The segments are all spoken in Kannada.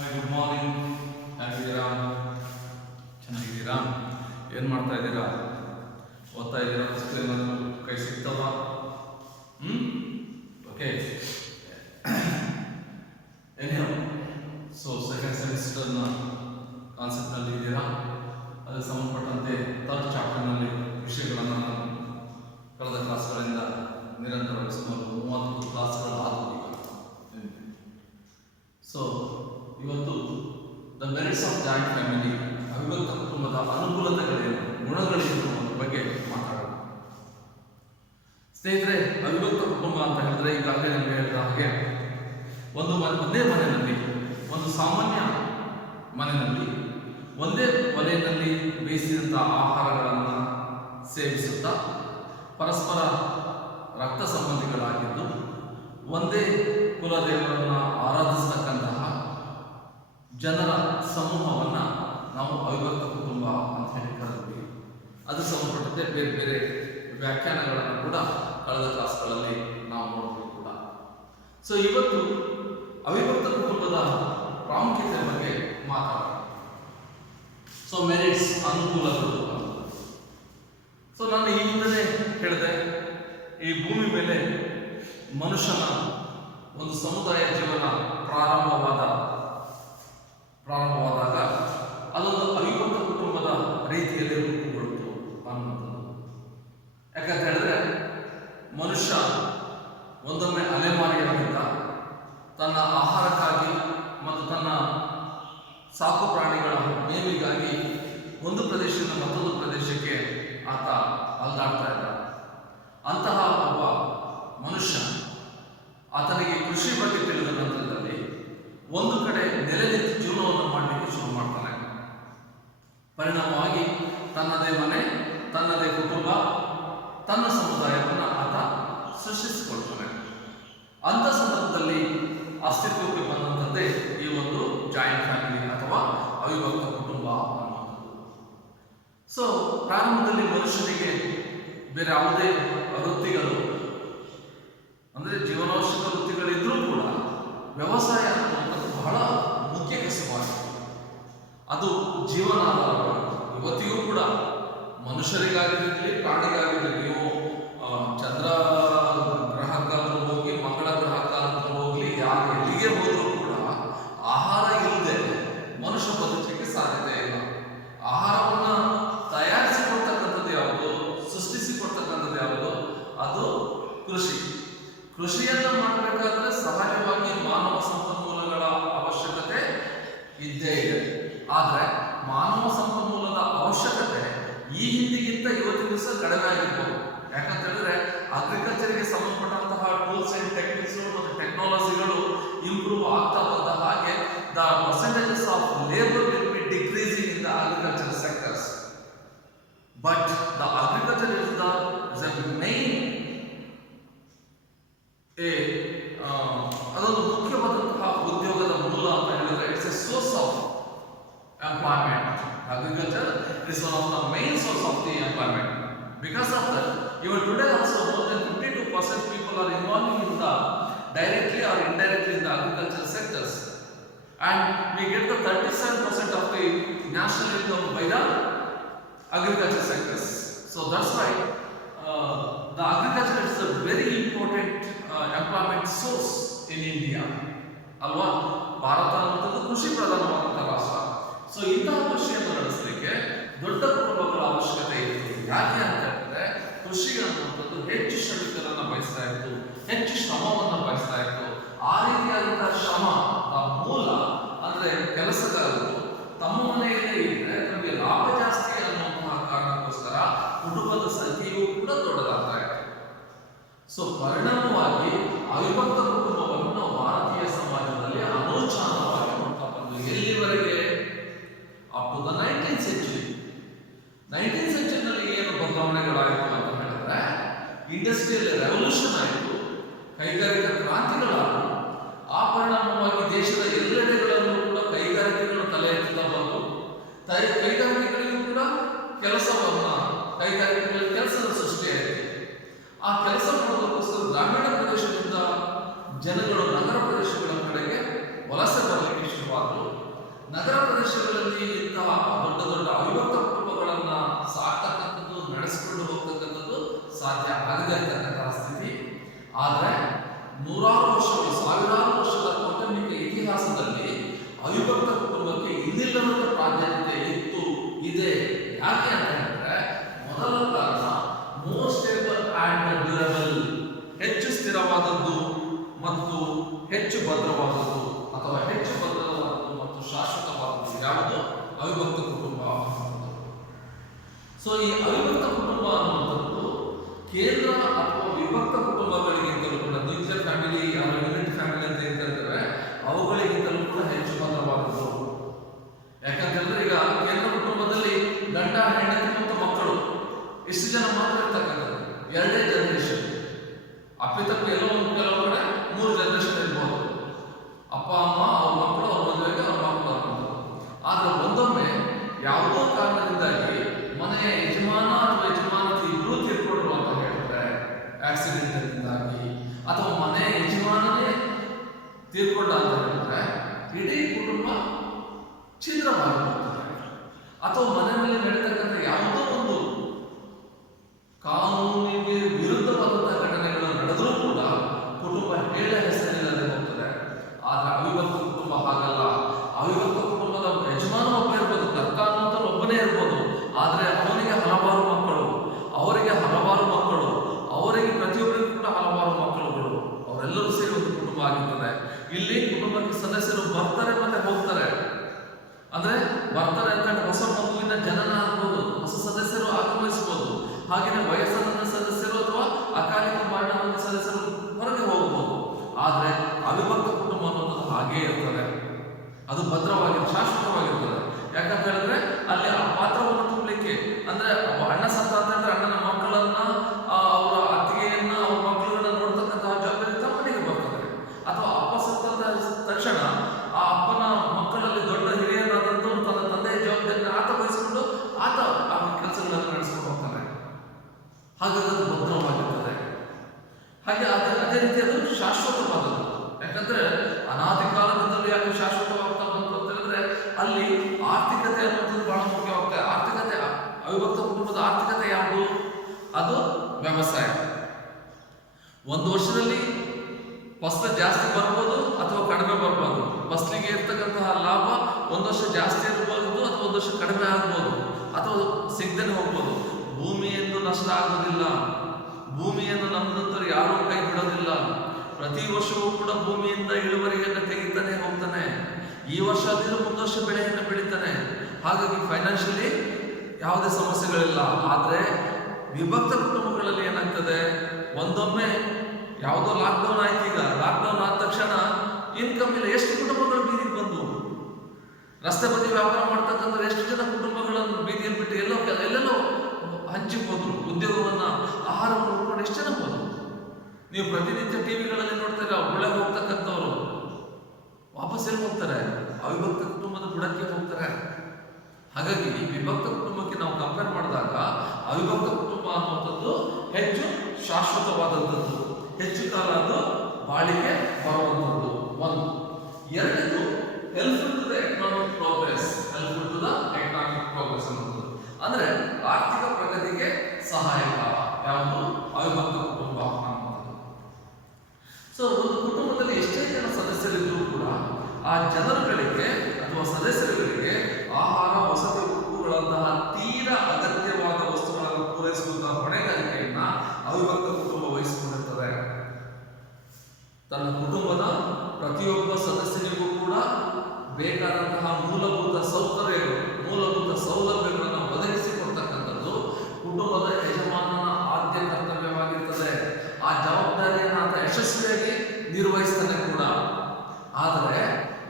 Hi, good morning. ಹೇಗಿದ್ದೀರಾ? ಚೆನ್ನಾಗಿದ್ದೀರಾ? ಏನು ಮಾಡ್ತಾ ಇದ್ದೀರಾ? ಓದ್ತಾ ಇದ್ದೀರಾ? ಪುಸ್ತಕ ಏನಾದರೂ ಕೈ ಸಿಗ್ತವಾ? ಓಕೆ. ಏನೇನು ಸೆಕೆಂಡ್ ಸೆಮಿಸ್ಟರ್ನ ಕಾನ್ಸೆಪ್ಟ್ನಲ್ಲಿ ಇದ್ದೀರಾ? ಅದಕ್ಕೆ ಸಂಬಂಧಪಟ್ಟಂತೆ ಥರ್ಡ್ ಚಾಪ್ಟರ್ನಲ್ಲಿ ವಿಷಯಗಳನ್ನು ನಾನು ಕಳೆದ ಕ್ಲಾಸ್ಗಳಿಂದ ನಿರಂತರವಾಗಿ ಸುಮಾರು 30 ಕ್ಲಾಸ್ಗಳು ಆದವು ಈಗ. ಸೊ ಇವತ್ತು the merits of joint family, ಅವಿಭಕ್ತ ಕುಟುಂಬದ ಅನುಕೂಲತೆಗಳೇನು, ಗುಣಗಳೇನು ಅನ್ನೋದ್ರ ಬಗ್ಗೆ ಮಾತಾಡೋಣ. ಸ್ನೇಹಿತರೆ, ಅವಿಭಕ್ತ ಕುಟುಂಬ ಅಂತ ಹೇಳಿದ್ರೆ ಈಗಾಗಲೇ ನಿಮಗೆ ಹೇಳಿದ ಹಾಗೆ ಒಂದೇ ಮನೆಯಲ್ಲಿ, ಒಂದು ಸಾಮಾನ್ಯ ಮನೆಯಲ್ಲಿ ಒಂದೇ ಮನೆಯಲ್ಲಿ ಬೇಯಿಸಿದಂಥ ಆಹಾರಗಳನ್ನು ಸೇವಿಸುತ್ತಾ ಪರಸ್ಪರ ರಕ್ತ ಸಂಬಂಧಿಗಳಾಗಿದ್ದು ಒಂದೇ ಕುಲದೇವರನ್ನು ಆರಾಧಿಸತಕ್ಕಂತಹ ಜನರ ಸಮೂಹವನ್ನು ನಾವು ಅವಿಭಕ್ತ ಕುಟುಂಬ ಅಂತ ಹೇಳಿ ಕರೆದ್ವಿ. ಅದು ಸಂಬಂಧಪಟ್ಟಂತೆ ಬೇರೆ ಬೇರೆ ವ್ಯಾಖ್ಯಾನಗಳನ್ನು ಕೂಡ ಕಳೆದ ಕ್ಲಾಸ್ಗಳಲ್ಲಿ ನಾವು ನೋಡ್ತೀವಿ ಕೂಡ. ಸೊ ಇವತ್ತು ಅವಿಭಕ್ತ ಕುಟುಂಬದ ಪ್ರಾಮುಖ್ಯತೆ ಬಗ್ಗೆ ಮಾತಾಡೋಣ. ಸೊ ಮೆರಿಟ್ಸ್, ಅನುಕೂಲಗಳು. ಸೊ ನಾನು ಈ ಹಿಂದೆ ಹೇಳಿದೆ, ಈ ಭೂಮಿ ಮೇಲೆ ಮನುಷ್ಯನ ಒಂದು ಸಮುದಾಯ ಜೀವನ ಪ್ರಾರಂಭವಾದಾಗ ಅದೊಂದು ಅವಿಭಕ್ತ ಕುಟುಂಬದ ರೀತಿಯಲ್ಲಿ ರೂಪುಗೊಳ್ತು ಅನ್ನುವಂಥದ್ದು. ಯಾಕಂತ ಹೇಳಿದ್ರೆ ಮನುಷ್ಯ ಒಂದೊಮ್ಮೆ ಅಲೆಮಾರಿಯಾಗಿದ್ದ, ತನ್ನ ಆಹಾರಕ್ಕಾಗಿ ಮತ್ತು ತನ್ನ ಸಾಕು ಪ್ರಾಣಿಗಳ ಮೇವಿಗಾಗಿ ಒಂದು ಪ್ರದೇಶದಿಂದ ಮತ್ತೊಂದು ಪ್ರದೇಶಕ್ಕೆ ಆತ ಅಲ್ದಾಡ್ತಾ ಇದ್ದ. ಅಂತಹ ಒಬ್ಬ ಮನುಷ್ಯ ಆತನಿಗೆ ಕೃಷಿ ಬಗ್ಗೆ ತಿಳಿದ ನಂತರದಲ್ಲಿ ಒಂದು ಕಡೆ ನೆಲೆ ನಿಂತು ಜೀವನವನ್ನು ಮಾಡಲಿಕ್ಕೆ ಶುರು ಮಾಡ್ತಾನೆ. ಪರಿಣಾಮವಾಗಿ ತನ್ನದೇ ಮನೆ, ತನ್ನದೇ ಕುಟುಂಬ, ತನ್ನ ಸಮುದಾಯವನ್ನು ಆತ ಸೃಷ್ಟಿಸಿಕೊಳ್ತಾನೆ. ಅಂಥ ಸಂದರ್ಭದಲ್ಲಿ ಅಸ್ತಿತ್ವಕ್ಕೆ ಬಂದಂಥದ್ದೇ ಈ ಒಂದು ಜಾಯಿಂಟ್ ಫ್ಯಾಮಿಲಿ ಅಥವಾ ಅವಿಭಕ್ತ ಕುಟುಂಬ ಅನ್ನುವಂಥದ್ದು. ಸೊ ಪ್ರಾರಂಭದಲ್ಲಿ ಮನುಷ್ಯನಿಗೆ ಬೇರೆ ಯಾವುದೇ ವೃತ್ತಿಗಳು ಅಂದರೆ ಜೀವನಾವಶ್ಯಕ ವೃತ್ತಿಗಳಿದ್ರೂ ಕೂಡ ವ್ಯವಸಾಯ ಅನ್ನುವಂಥದ್ದು ಬಹಳ ಮುಖ್ಯ ಕೆಲಸವಾಗಿದೆ. ಅದು ಜೀವನಾಧಾರವಾಗಿದೆ. ಇವತ್ತಿಗೂ ಕೂಡ ಮನುಷ್ಯರಿಗಾಗಿರಲಿ, ಪ್ರಾಣಿಗಾಗಿರಲಿ, ನೀವು ಚಂದ್ರ ಗ್ರಹಕ್ಕಾದ್ರೂ ಹೋಗಿ, ಮಂಗಳ ಗ್ರಹಕ್ಕಾದ್ರೂ ಹೋಗ್ಲಿ, ಯಾರು ಎಲ್ಲಿಗೆ ಹೋದರೂ ಕೂಡ ಆಹಾರ ಇಲ್ಲದೆ ಮನುಷ್ಯ ಬದುಕಲಿಕ್ಕೆ ಸಾಧ್ಯತೆ ಇಲ್ಲ. ಆಹಾರವನ್ನು ತಯಾರಿಸಿಕೊಡ್ತಕ್ಕಂಥದ್ದು ಯಾವುದು, ಸೃಷ್ಟಿಸಿಕೊಡ್ತಕ್ಕಂಥದ್ದು ಯಾವುದು, ಅದು ಕೃಷಿ. ಕೃಷಿಯನ್ನು ಮಾಡಬೇಕಾದ್ರೆ ಸಹಜವಾಗಿ ಮಾನವ ಸಂಪನ್ಮೂಲಗಳ ಅವಶ್ಯಕತೆ ಇದ್ದೇ ಇದೆ. ಆದರೆ ಮಾನವ ಸಂಪನ್ಮೂಲದ ಅವಶ್ಯಕತೆ ಈ ಹಿಂದಿಗಿಂತ ಇವತ್ತಿನ ದಿವಸ ಕಡಿಮೆ ಆಗಿರ್ಬೋದು. ಯಾಕಂತ ಹೇಳಿದ್ರೆ ಅಗ್ರಿಕಲ್ಚರ್ಗೆ ಸಂಬಂಧಪಟ್ಟಂತಹ ಟೂಲ್ಸ್ ಅಂಡ್ ಟೆಕ್ನಿಕ್ಸ್ ಮತ್ತು ಟೆಕ್ನಾಲಜಿಗಳು ಇಂಪ್ರೂವ್ ಆಗ್ತಾ ಬಂದ ಹಾಗೆ the percentages of labour will be decreasing in the agriculture sectors. But the agriculture is the main ಅದೊಂದು ಮುಖ್ಯವಾದಂತಹ ಉದ್ಯೋಗದ ಮೂಲ ಅಂತ ಹೇಳಿದ್ರೆ it's A source of employment. Agriculture is one of the main source of the employment. Because of that, even today also more than 52% people are involving in the directly or indirectly in the agricultural sectors, and we get the 37% of the national income by the agriculture sectors. So that's why the agriculture is a very important employment source in India. ಅಲ್ವಾ? ಭಾರತ ಅನ್ನುವಂಥದ್ದು ಕೃಷಿ ಪ್ರಧಾನವಾದಂಥ ರಾಷ್ಟ್ರ. ಸೊ ಇಂತಹ ಕೃಷಿಯನ್ನು ನಡೆಸಲಿಕ್ಕೆ ದೊಡ್ಡ ಕುಟುಂಬಗಳ ಅವಶ್ಯಕತೆ ಇತ್ತು. ಯಾಕೆ ಅಂತ ಹೇಳಿದ್ರೆ ಕೃಷಿ ಅನ್ನುವಂಥದ್ದು ಹೆಚ್ಚು ಶ್ರಮಿಕರನ್ನು ಬಯಸ್ತಾ ಇತ್ತು, ಹೆಚ್ಚು ಶ್ರಮವನ್ನು ಬಯಸ್ತಾ ಇತ್ತು. ಆ ರೀತಿಯಾದಂತಹ ಶ್ರಮ ಮೂಲ ಅಂದ್ರೆ ಕೆಲಸಗಾರರು ತಮ್ಮ ಮನೆಯಲ್ಲೇ ಇದ್ರೆ ನಮಗೆ ಲಾಭ ಜಾಸ್ತಿ ಅನ್ನುವಂತಹ ಕಾರಣಕ್ಕೋಸ್ಕರ ಕುಟುಂಬದ ಸಂಖ್ಯೆಯೂ ಕೂಡ ದೊಡ್ಡದಾಗ್ತಾ ಇತ್ತು. ಸೊ ಪರಿಣಾಮವಾಗಿ ಅವಿಭಕ್ತ ಕುಟುಂಬವನ್ನು ನಾವು ಭಾರತೀಯ ಸಮಾಜದಲ್ಲಿ ಅನೂಚಾನವಾಗಿ ನೋಡ್ತಾ ಬಂದ್ವಿ. ಎಲ್ಲಿವರೆಗೆ? Up to the 19th century. 19th centuryನಲ್ಲಿ ಏನು ಬದಲಾವಣೆಗಳಾಯಿತು ಅಂತ ಹೇಳಿದ್ರೆ ಇಂಡಸ್ಟ್ರಿಯಲ್ ರೆವಲ್ಯೂಷನ್ ಆಯಿತು, ಕೈಗಾರಿಕಾ ಕ್ರಾಂತಿಗಳಾದವು. ಆ ಪರಿಣಾಮವಾಗಿ ದೇಶದ ಎಲ್ಲೆಡೆಗಳಲ್ಲೂ ಕೂಡ ಕೈಗಾರಿಕೆಗಳು ತಲೆ ಎತ್ತುತ್ತಾ ಬಂದು ಕೈಗಾರಿಕೆಗಳಿಗೂ ಕೂಡ ಕೈಗಾರಿಕೆಗಳಲ್ಲಿ ಕೆಲಸದ ಸೃಷ್ಟಿಯಾಯಿತು. ಆ ಕೆಲಸ ಮಾಡೋದಕ್ಕೋಸ್ಕರ ಗ್ರಾಮೀಣ ದೇಶಗಳಲ್ಲಿ ಇಂತಹ ದೊಡ್ಡ ದೊಡ್ಡ ಅವಿಭಕ್ತ ಕುಟುಂಬಗಳನ್ನ ಸಾಕ್ತಕ್ಕಂಥದ್ದು, ನಡೆಸಿಕೊಂಡು ಹೋಗ್ತಕ್ಕಂಥದ್ದು ಸಾಧ್ಯ ಆಗದೇ ಇರತಕ್ಕಂತಹ ಸ್ಥಿತಿ. ಆದರೆ ನೂರಾರು ವರ್ಷಗಳು, ಸಾವಿರಾರು ವರ್ಷದ ಕೌಟುಂಬಿಕ ಇತಿಹಾಸದಲ್ಲಿ ಅವಿಭಕ್ತ ಕುಟುಂಬಕ್ಕೆ ಇನ್ನಿಲ್ಲದ ಪ್ರಾಧಾನ್ಯತೆ ಇತ್ತು, ಇದೆ. ಯಾಕೆ ಅಂತ ಹೇಳಿದ್ರೆ, ಮೊದಲ ಕಾರಣ ಮೋರ್ ಸ್ಟೇಬಲ್ ಅಂಡ್ ಡ್ಯೂರಬಲ್, ಹೆಚ್ಚು ಸ್ಥಿರವಾದದ್ದು ಮತ್ತು ಹೆಚ್ಚು ಭದ್ರವಾದದ್ದು, ಅಥವಾ ಹೆಚ್ಚು ಭದ್ರವಾದದ್ದು ಮತ್ತು ಶಾಶ್ವತವಾದದ್ದು ಯಾವುದು? ಅವಿಭಕ್ತ ಕುಟುಂಬ. ಸೊ ಈ ಅವಿಭಕ್ತ ಕುಟುಂಬ ಅನ್ನುವಂಥದ್ದು ಕೇಂದ್ರ ಅಥವಾ ವಿಭಕ್ತ ಕುಟುಂಬಗಳಿಗಿಂತಲೂ ಕೂಡ, ನ್ಯೂಕ್ಲಿಯರ್ ಫ್ಯಾಮಿಲಿ ಅಥವಾ ಯೂನಿಟ್ ಫ್ಯಾಮಿಲಿ ಅಂತ ಏನ್ ಕರೀತಾರೆ, ಅವುಗಳಿಗಿಂತಲೂ ಕೂಡ ಹೆಚ್ಚು ಭದ್ರವಾದದ್ದು. ಯಾಕಂತ ಹೇಳಿದ್ರೆ, ಈಗ ಕೇಂದ್ರ ಕುಟುಂಬದಲ್ಲಿ ಗಂಡ, ಹೆಂಡತಿ ಮತ್ತು ಮಕ್ಕಳು ಇಷ್ಟು ಜನ ಮಾತ್ರ ಇರ್ತಕ್ಕಂಥದ್ದು, ಎರಡೇ ಜನರೇಷನ್. ಅಪ್ಪಿತಪ್ಪಿ ಎಲ್ಲೋ ಒಂದು ಕೆಲವು ಕಡೆ 3 ಜನರೇಷನ್ ಇರ್ಬೋದು, ಅಪ್ಪ ಅಮ್ಮ, ಅವ್ರ ಮಕ್ಕಳು, ಅವ್ರ ಮದುವೆಗೆ ಅವ್ರ ಮಕ್ಕಳು ಆಗ್ಬೋದು. ಆದ್ರೆ ಒಂದೊಮ್ಮೆ ಯಾವುದೋ ಕಾರಣದಿಂದಾಗಿ ಮನೆಯ ಯಜಮಾನ ಅಥವಾ ಯಜಮಾನತಿ ಇಬ್ಬರೂ ತೀರ್ಕೊಂಡ್ರು ಅಂತ ಹೇಳಿದ್ರೆ, ಆಕ್ಸಿಡೆಂಟ್ನಿಂದಾಗಿ ಅಥವಾ ಮನೆಯ ಯಜಮಾನನೇ ತೀರ್ಕೊಂಡ ಅಂತ ಹೇಳಿದ್ರೆ, ಇಡೀ ಕುಟುಂಬ ಛಿದ್ರವಾಗಿರುತ್ತದೆ. ಅಥವಾ ಮನೆಯಲ್ಲಿ ನಡೀತಕ್ಕಂಥ ಯಾವುದೋ ಒಂದು ಕಾನೂನಿಗೆ ವಿರುದ್ಧವಾದಂತಹ ಘಟನೆಗಳು ನಡೆದರೂ ಕೂಡ ಕುಟುಂಬ ಹೇಳ ಹೆಸರಿಲ್ಲದೆ ಹೋಗ್ತದೆ. ಆದ್ರೆ ಅವಿಭಕ್ತ ಕುಟುಂಬ ಹಾಗಲ್ಲ. ಅವಿಭಕ್ತ ಕುಟುಂಬದ ಯಜಮಾನ ಒಬ್ಬ ಇರ್ಬೋದು, ಕರ್ತ ಅನ್ನೋದು ಒಬ್ಬನೇ ಇರ್ಬೋದು, ಆದ್ರೆ ಅವನಿಗೆ ಹಲವಾರು ಮಕ್ಕಳು, ಅವರಿಗೆ ಹಲವಾರು ಮಕ್ಕಳು, ಅವರಿಗೆ ಪ್ರತಿಯೊಬ್ಬರಿಗೂ ಕೂಡ ಹಲವಾರು ಮಕ್ಕಳುಗಳು, ಅವರೆಲ್ಲರೂ ಸೇರಿ ಒಂದು ಕುಟುಂಬ ಆಗಿರ್ತದೆ. ಇಲ್ಲಿ ಕುಟುಂಬಕ್ಕೆ ಸದಸ್ಯರು ಬರ್ತಾರೆ ಮತ್ತೆ ಹೋಗ್ತಾರೆ. ಅಂದ್ರೆ ಬರ್ತಾರೆ ಅಂತ ಹೊಸ ಮಗುವಿನ ಜನನ ಆಗ್ಬೋದು, ಹೊಸ ಸದಸ್ಯರು ಆಗಮಿಸಬಹುದು, ಹಾಗೆಯೇ ವಯಸ್ಸಾದ ಸದಸ್ಯರು ಅಥವಾ ಅಕಾಲಿಕ ಮರಣವಾದ ಸದಸ್ಯರು ಹೊರಗೆ ಹೋಗಬಹುದು. ಆದ್ರೆ ಅವಿಭಕ್ತ ಕುಟುಂಬ ಅನ್ನೋದು ಹಾಗೇ ಇರ್ತದೆ, ಅದು ಭದ್ರವಾಗಿ ಶಾಶ್ವತವಾಗಿರ್ತದೆ. ಯಾಕಂತ ಹೇಳಿದ್ರೆ ಅಲ್ಲಿ ಆ ಪಾತ್ರವನ್ನು ತುಂಬಲಿಕ್ಕೆ, ಅಂದ್ರೆ ಅಣ್ಣ ಸತ್ತ ಅಂತ ಹೇಳಿದ್ರೆ ಅಣ್ಣನ ಮಕ್ಕಳನ್ನ, ಅವರ ಅತ್ತಿಗೆಯನ್ನ, ಅವ್ರ ಮಕ್ಕಳನ್ನ ನೋಡ್ತಕ್ಕಂತಹ ಜವಾಬ್ದಾರಿ ತಮ್ಮನಿಗೆ ಬರ್ತದೆ. ಅಥವಾ ಅಪ್ಪ ಸತ್ತ ತಕ್ಷಣ ಆ ಅಪ್ಪನ ಮಕ್ಕಳಲ್ಲಿ ದೊಡ್ಡ ಹಿರಿಯನಾದಂಥವ್ರು ತನ್ನ ತಂದೆಯ ಜವಾಬ್ದಾರಿಯನ್ನು ಆತ ವಹಿಸಿಕೊಂಡು ಆತ ಆ ಕೆಲಸಗಳನ್ನು ನಡೆಸ್ಕೊಂಡು ಹೋಗ್ತಾನೆ. ಹಾಗಾಗಿ ಅದು ಭದ್ರವಾಗಿರ್ತದೆ. ಹಾಗೆ ಅದೇ ರೀತಿ ಅದು ಶಾಶ್ವತವಾದದ್ದು. ಯಾಕಂದ್ರೆ ಅನಾದಿ ಕಾಲದಿಂದಲೂ ಯಾಕೆ ಶಾಶ್ವತವಾಗ್ತಾ ಬಂತು ಅಂತ ಹೇಳಿದ್ರೆ, ಅಲ್ಲಿ ಆರ್ಥಿಕತೆ ಅನ್ನೋದು ಬಹಳ ಮುಖ್ಯವಾಗ್ತದೆ. ಆರ್ಥಿಕತೆ, ಅವಿಭಕ್ತ ಕುಟುಂಬದ ಆರ್ಥಿಕತೆ ಯಾವುದು? ಅದು ವ್ಯವಸಾಯ. ಒಂದು ವರ್ಷದಲ್ಲಿ ಫಸಲು ಜಾಸ್ತಿ ಬರ್ಬೋದು ಅಥವಾ ಕಡಿಮೆ ಬರ್ಬೋದು. ಫಸಲಿಗೆ ಇರ್ತಕ್ಕಂತಹ ಲಾಭ ಒಂದು ವರ್ಷ ಜಾಸ್ತಿ ಇರ್ಬೋದು ಅಥವಾ ಒಂದು ವರ್ಷ ಕಡಿಮೆ ಆಗ್ಬೋದು, ಅಥವಾ ಸಿಗದೇನೆ ಹೋಗ್ಬೋದು. ಭೂಮಿಯನ್ನು ನಷ್ಟ ಆಗೋದಿಲ್ಲ, ಭೂಮಿಯನ್ನು ನಮ್ಮಂತರು ಯಾರೂ ಕೈ ಬಿಡೋದಿಲ್ಲ. ಪ್ರತಿ ವರ್ಷವೂ ಕೂಡ ಭೂಮಿಯಿಂದ ಇಳುವರಿಯನ್ನು ತೆಗಿತಾನೆ ಹೋಗ್ತಾನೆ. ಈ ವರ್ಷ ಆದ್ರೂ ಮುಂದೆ ವರ್ಷ ಬೆಳೆಯನ್ನು ಬೆಳಿತಾನೆ. ಹಾಗಾಗಿ ಫೈನಾನ್ಷಿಯಲಿ ಯಾವುದೇ ಸಮಸ್ಯೆಗಳಿಲ್ಲ. ಆದ್ರೆ ವಿಭಕ್ತ ಕುಟುಂಬಗಳಲ್ಲಿ ಏನಾಗ್ತದೆ, ಒಂದೊಮ್ಮೆ ಯಾವುದೋ ಲಾಕ್ಡೌನ್ ಆಯ್ತು. ಈಗ ಲಾಕ್ಡೌನ್ ಆದ ತಕ್ಷಣ ಇನ್ಕಮ್ ಇಲ್ಲ. ಎಷ್ಟು ಕುಟುಂಬಗಳು ಬೀದಿಗೆ ಬಂದು ರಸ್ತೆ ಬದಿ ವ್ಯಾಪಾರ ಮಾಡ್ತಕ್ಕಂಥ ಎಷ್ಟು ಜನ ಕುಟುಂಬಗಳನ್ನು ಬೀದಿಯಲ್ಲಿ ಬಿಟ್ಟು ಎಲ್ಲೆಲ್ಲೋ ಹಂಚಿಗೆ ಹೋದ್ರು. ಉದ್ಯೋಗವನ್ನ, ಆಹಾರವನ್ನು ನೋಡ್ಕೊಂಡು ಎಷ್ಟು ಜನ ಹೋದ್ರು. ನೀವು ಪ್ರತಿನಿತ್ಯ ಟಿವಿಗಳಲ್ಲಿ ನೋಡ್ತೀರ, ಒಳ್ಳೆ ಹೋಗ್ತಕ್ಕಂಥವ್ರು ವಾಪಸ್ ಎಲ್ಲಿ ಹೋಗ್ತಾರೆ? ಅವಿಭಕ್ತ ಕುಟುಂಬದ ಬುಡಕ್ಕೆ ಹೋಗ್ತಾರೆ. ಹಾಗಾಗಿ ವಿಭಕ್ತ ಕುಟುಂಬಕ್ಕೆ ನಾವು ಕಂಪೇರ್ ಮಾಡಿದಾಗ ಅವಿಭಕ್ತ ಕುಟುಂಬ ಅನ್ನುವಂಥದ್ದು ಹೆಚ್ಚು ಶಾಶ್ವತವಾದಂಥದ್ದು, ಹೆಚ್ಚು ಕಾಲ ಅದು ಬಾಳಿಗೆ ಬರುವಂಥದ್ದು. ಒಂದು. ಎರಡನೇದು helpful to the economic progress. Helpful to the economic progress ಅನ್ನೋದು ಅಂದ್ರೆ ಆರ್ಥಿಕ ಪ್ರಗತಿಗೆ ಸಹಾಯಕ. ಯಾವುದು? ಅವಿಭಕ್ತ ಕುಟುಂಬ ಅನ್ನೋದು. ಸೊ ಒಂದು ಕುಟುಂಬದಲ್ಲಿ ಎಷ್ಟೇ ಜನ ಸದಸ್ಯರಿದ್ರೂ ಕೂಡ ಆ ಜನರುಗಳಿಗೆ ಅಥವಾ ಸದಸ್ಯರುಗಳಿಗೆ ಆಹಾರ, ವಸತಿ, ಉಡುಪುಗಳಂತಹ ತೀರಾ ಅಗತ್ಯವಾದ ವಸ್ತುಗಳನ್ನು ಪೂರೈಸುವಂತಹ ಹೊಣೆಗಾರಿಕೆಯನ್ನ ಅವಿಭಕ್ತ ಕುಟುಂಬ ವಹಿಸಿಕೊಂಡಿರ್ತದೆ. ತನ್ನ ಕುಟುಂಬದ ಪ್ರತಿಯೊಬ್ಬ ಸದಸ್ಯನಿಗೂ ಕೂಡ ಬೇಕಾದಂತಹ ಮೂಲಭೂತ ಸೌಲಭ್ಯಗಳನ್ನು ಒದಗಿಸಿಕೊಡ್ತಕ್ಕಂಥದ್ದು ಕುಟುಂಬದ ಯಜಮಾನನ ಆದ್ಯ ಕರ್ತವ್ಯವಾಗಿರ್ತದೆ. ಆ ಜವಾಬ್ದಾರಿಯನ್ನು ಆತ ಯಶಸ್ವಿಯಾಗಿ ನಿರ್ವಹಿಸ್ತಾನೆ ಕೂಡ. ಆದರೆ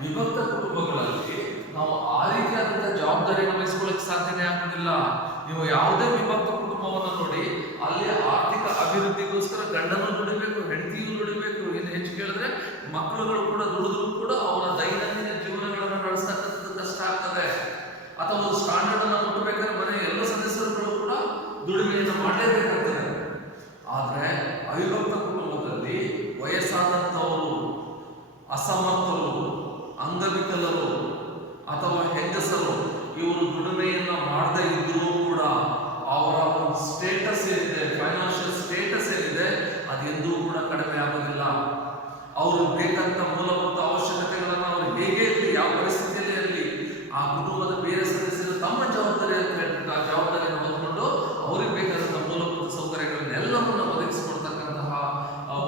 ವಿಭಕ್ತ ಕುಟುಂಬಗಳಲ್ಲಿ ನಾವು ಆ ರೀತಿಯಾದಂತಹ ಜವಾಬ್ದಾರಿಯನ್ನು ವಹಿಸಿಕೊಳ್ಳಕ್ಕೆ ಸಾಧ್ಯನೇ ಆಗುವುದಿಲ್ಲ. ನೀವು ಯಾವುದೇ ವಿಭಕ್ತ ಕುಟುಂಬವನ್ನು ನೋಡಿ, ಅಲ್ಲಿ ಆರ್ಥಿಕ ಅಭಿವೃದ್ಧಿಗೋಸ್ಕರ ಗಂಡನೂ ದುಡಿಬೇಕು, ಹೆಂಡತಿಯೂ ದುಡಿಬೇಕು. ಇನ್ನು ಹೆಚ್ಚು ಕೇಳಿದ್ರೆ ಮಕ್ಕಳುಗಳು ಕೂಡ ದುಡಿದ್ರು ಕೂಡ ಅವರ ದೈನಂದಿನ ಜೀವನಗಳನ್ನು ನಡೆಸ್ತಕ್ಕಂಥದ್ದು ಕಷ್ಟ ಆಗ್ತದೆ. ಅಥವಾ ಒಂದು ಸ್ಟ್ಯಾಂಡರ್ಡ್ ಅನ್ನು ಮುಟ್ಟಬೇಕಾದ್ರೆ ಮನೆಯ ಎಲ್ಲ ಸದಸ್ಯರುಗಳು ಕೂಡ ದುಡಿಮೆಯನ್ನು ಮಾಡಲೇಬೇಕಾಗ್ತದೆ. ಆದ್ರೆ ಅವಿಭಕ್ತ ಕುಟುಂಬದಲ್ಲಿ ವಯಸ್ಸಾದಂಥವರು, ಅಸಮರ್ಥರು, ಅಂಗವಿಕಲರು ಅಥವಾ ಹೆಂಗಸರು ಇವರು ದುಡಿಮೆಯನ್ನ ಮಾಡದೇ ಇದ್ರೂ ಕೂಡ ಅವರ ಒಂದು ಸ್ಟೇಟಸ್ ಏನಿದೆ, ಫೈನಾನ್ಷಿಯಲ್ ಸ್ಟೇಟಸ್ ಏನಿದೆ, ಅದೆಂದೂ ಕೂಡ ಕಡಿಮೆ ಆಗೋದಿಲ್ಲ. ಅವರು ಬೇಕಾದಂತ ಮೂಲಭೂತ ಅವಶ್ಯಕತೆಗಳನ್ನು ಅವರು ಹೇಗೆ ಇರಲಿ, ಯಾವ ಪರಿಸ್ಥಿತಿಯಲ್ಲಿ ಇರಲಿ, ಆ ಕುಟುಂಬದ ಬೇರೆ ಸದಸ್ಯರು ತಮ್ಮ ಜವಾಬ್ದಾರಿಯನ್ನು ಹೊಂದ್ಕೊಂಡು ಅವರಿಗೆ ಬೇಕಾದಂತ ಮೂಲಭೂತ ಸೌಕರ್ಯಗಳನ್ನೆಲ್ಲವನ್ನು ಒದಗಿಸಿಕೊಡ್ತಕ್ಕಂತಹ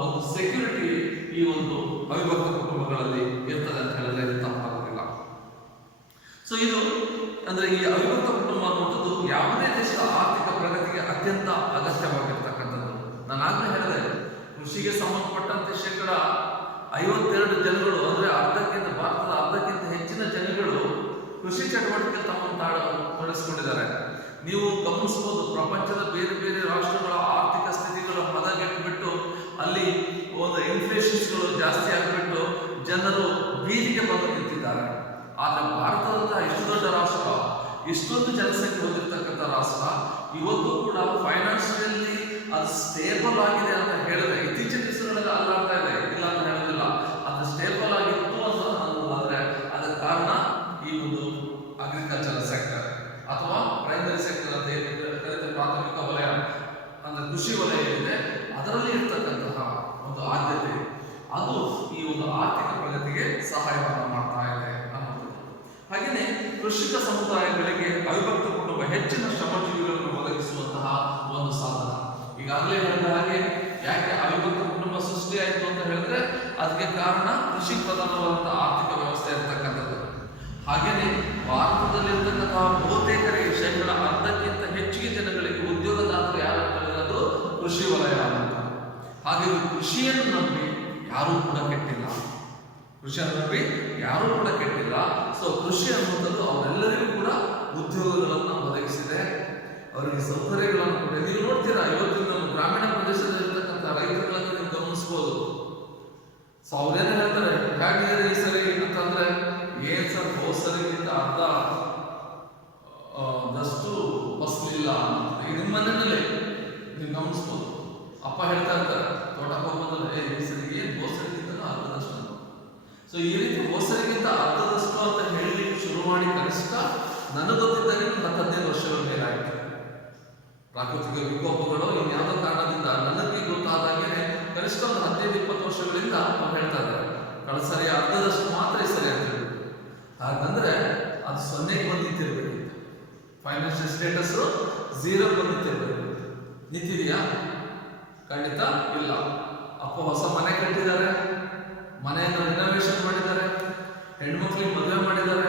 ಒಂದು ಸೆಕ್ಯೂರಿಟಿ ಈ ಒಂದು ಅವಿಭಕ್ತ ಕುಟುಂಬಗಳಲ್ಲಿ ಇರ್ತದೆ ಅಂತ ಹೇಳಿದ್ರೆ ಇದು ತಪ್ಪಾಗೋದಿಲ್ಲ. ಸೊ ಇದು ಅಂದ್ರೆ ಈ ಅವಿಭಕ್ತ ಕುಟುಂಬ ಅನ್ನುವಂಥದ್ದು ಯಾವುದೇ ದೇಶದ ಆರ್ಥಿಕ ಪ್ರಗತಿಗೆ ಅತ್ಯಂತ ಅಗತ್ಯವಾಗಿರ್ತಕ್ಕಂಥದ್ದು. ನಾನು ಆಗಲೇ ಹೇಳಿದೆ, ಕೃಷಿಗೆ ಸಂಬಂಧಪಟ್ಟಂತೆ 52% ಜನಗಳು ಅಂದ್ರೆ ಭಾರತದ ಅರ್ಧಕ್ಕಿಂತ ಹೆಚ್ಚಿನ ಜನಗಳು ಕೃಷಿ ಚಟುವಟಿಕೆ ತಮ್ಮನ್ನು ತೊಡಗಿಸಿಕೊಂಡಿದ್ದಾರೆ. ನೀವು ಗಮನಿಸಬಹುದು, ಪ್ರಪಂಚದ ಬೇರೆ ಬೇರೆ ರಾಷ್ಟ್ರಗಳ ಆರ್ಥಿಕ ಸ್ಥಿತಿಗಳು ಹದಗೆಟ್ಟುಬಿಟ್ಟು ಅಲ್ಲಿ ಒಂದು ಇನ್ಫ್ಲೇಷನ್ಸ್ಗಳು ಜಾಸ್ತಿ ಆಗಿಬಿಟ್ಟು ಜನರು ಬೀದಿಗೆ ಬಂದು ನಿಂತಿದ್ದಾರೆ. ಆದರೆ ಭಾರತದಂತಹ ಇಷ್ಟು ದೊಡ್ಡ ರಾಷ್ಟ್ರ, ಇಷ್ಟೊಂದು ಜನಸಂಖ್ಯೆ ಹೊಂದಿರತಕ್ಕಂಥ ರಾಷ್ಟ್ರ ಇವತ್ತು ಕೂಡ ಫೈನಾನ್ಷಿಯಲಿ ಅದು ಸ್ಟೇಬಲ್ ಆಗಿದೆ ಅಂತ ಹೇಳಿದ್ರೆ, ಇತ್ತೀಚಿನ ದಿವಸಗಳಲ್ಲಿ ಅಲ್ಲಾಡ್ತಾ ಇದೆ, ಇಲ್ಲ ಅಂತ ಹೇಳೋದಿಲ್ಲ, ಅದು ಸ್ಟೇಬಲ್ ಆಗಿತ್ತು ಅಂತ ಅನ್ನೋದಾದ್ರೆ ಅದಕ್ಕೆ ಕಾರಣ ಈ ಒಂದು ಅಗ್ರಿಕಲ್ಚರ್ ಸೆಕ್ಟರ್ ಅಥವಾ ಪ್ರೈಮರಿ ಸೆಕ್ಟರ್ ಅಂತ ಕರೀತಾರೆ, ಪ್ರಾಥಮಿಕ ವಲಯ ಅಂದ್ರೆ ಕೃಷಿ ವಲಯ ಏನಿದೆ ಅದರಲ್ಲಿ ಇರ್ತಕ್ಕಂತಹ ಒಂದು ಆದ್ಯತೆ, ಅದು ಈ ಒಂದು ಆರ್ಥಿಕ ಪ್ರಗತಿಗೆ ಸಹಾಯವನ್ನು ಮಾಡ್ತಾ ಇದೆ ಅನ್ನೋದು. ಹಾಗೆಯೇ ಕೃಷಿಕ ಸಮುದಾಯಗಳಿಗೆ ಅವಿಭಕ್ತ ಕುಟುಂಬ ಹೆಚ್ಚಿನ ಶ್ರಮಜೀವಿಗಳನ್ನು ಒದಗಿಸುವಂತಹ ಒಂದು ಸಾಧನ. ಈಗಾಗಲೇ ಹೇಳಿದ ಹಾಗೆ ಯಾಕೆ ಅವಿಭಕ್ತ ಕುಟುಂಬ ಸೃಷ್ಟಿಯಾಯಿತು ಅಂತ ಹೇಳಿದ್ರೆ ಅದಕ್ಕೆ ಕಾರಣ ಕೃಷಿ ಪ್ರಧಾನವಾದಂತಹ ಆರ್ಥಿಕ ವ್ಯವಸ್ಥೆ ಇರತಕ್ಕಂಥದ್ದು. ಹಾಗೆಯೇ ಭಾರತದಲ್ಲಿರ್ತಕ್ಕಂತಹ ಬಹುತೇಕರಿಗೆ 10%ಕ್ಕಿಂತ ಹೆಚ್ಚಿಗೆ ಜನಗಳಿಗೆ ಉದ್ಯೋಗದಾತರು ಯಾರು ಅಂತ ಹೇಳಿರೋದು ಕೃಷಿ ವಲಯ ಅಂತ. ಹಾಗಾಗಿ ಕೃಷಿಯನ್ನು ನಂಬಿ ಯಾರೂ ಕೂಡ ಕೆಟ್ಟಿಲ್ಲ, ಕೃಷಿಯನ್ನು ನಂಬಿ ಯಾರೂ ಕೂಡ ಕೆಟ್ಟಿಲ್ಲ. ಸೊ ಕೃಷಿ ಅನ್ನುವಂಥದ್ದು ಅವರೆಲ್ಲರಿಗೂ ಕೂಡ ಉದ್ಯೋಗಗಳನ್ನು ಒದಗಿಸಿದೆ, ಅವರಿಗೆ ಸೌಕರ್ಯಗಳನ್ನು ಕೊಟ್ಟಿದೆ. ನೀವು ನೋಡ್ತೀರಾ, ಇವತ್ತಿನ ನಮ್ಮ ಗ್ರಾಮೀಣ ಪ್ರದೇಶದಲ್ಲಿರ್ತಕ್ಕಂಥ ರೈತರುಗಳನ್ನು ನೀವು ಗಮನಿಸಬಹುದು. ಸೊ ಅವ್ರೇನು ಹೇಳ್ತಾರೆ, ಹೇಗಿದೆ ಈ ಸರಿ ಅಂತಂದ್ರೆ, ಏನ್ ಸರ್ ಹೋದ ಸರಿಗಿಂತ ಅರ್ಧದಷ್ಟು ಫಸಲಿಲ್ಲ. ಈಗ ನಿಮ್ಮ ಮನೆಯಲ್ಲೇ ನೀವು ಗಮನಿಸ್ಬೋದು, ಅಪ್ಪ ಹೇಳ್ತಾ ಇರ್ತಾರೆ ತೋಟಕ್ಕೆ ಹೋಗೋದ್ರೆ ಈ ಸರಿಗೆ ಹೋದ ಸರಿಗಿಂತ ಅರ್ಧದಷ್ಟು. ಸೊ ಈ ರೀತಿ ಹೋದ ಸರಿಗಿಂತ ಅರ್ಧದಷ್ಟು ಅಂತ ಹೇಳಿ ಶುರು ಮಾಡಿ ಕನಿಷ್ಠ ನನಗೆ ಗೊತ್ತಿದ್ದಾಗ 10-15 ವರ್ಷಗಳ ಮೇಲಾಯಿತು. ಪ್ರಾಕೃತಿಕ ವಿಕೋಪಗಳು ಇನ್ಯಾವುದೋ ಕಾರಣದಿಂದ ನನಗೆ ಗೊತ್ತಾದಾಗೆ ಕನಿಷ್ಠ ಒಂದು 15-20 ವರ್ಷಗಳಿಂದ ಅವ್ರು ಹೇಳ್ತಾ ಇದ್ದಾರೆ ಕಳೆದ ಸರಿ ಅರ್ಧದಷ್ಟು ಮಾತ್ರ ಈ ಸರಿ ಅಂತ ಹೇಳಿ. ಹಾಗಂದ್ರೆ ಅದು 0ಕ್ಕೆ ಬಂದು ನಿಂತಿರ್ಬೇಕಿತ್ತು, ಫೈನಾನ್ಷಿಯಲ್ ಸ್ಟೇಟಸ್ 0ಕ್ಕೆ ಬಂದು ನಿಂತಿರ್ಬೇಕು. ನಿಂತಿದೆಯಾ? ಖಂಡಿತ ಇಲ್ಲ. ಅಪ್ಪ ಹೊಸ ಮನೆ ಕಟ್ಟಿದ್ದಾರೆ, ಮನೆಯನ್ನು ರಿನೋವೇಷನ್ ಮಾಡಿದ್ದಾರೆ, ಹೆಣ್ಮಕ್ಳಿಗೆ ಮದುವೆ ಮಾಡಿದ್ದಾರೆ,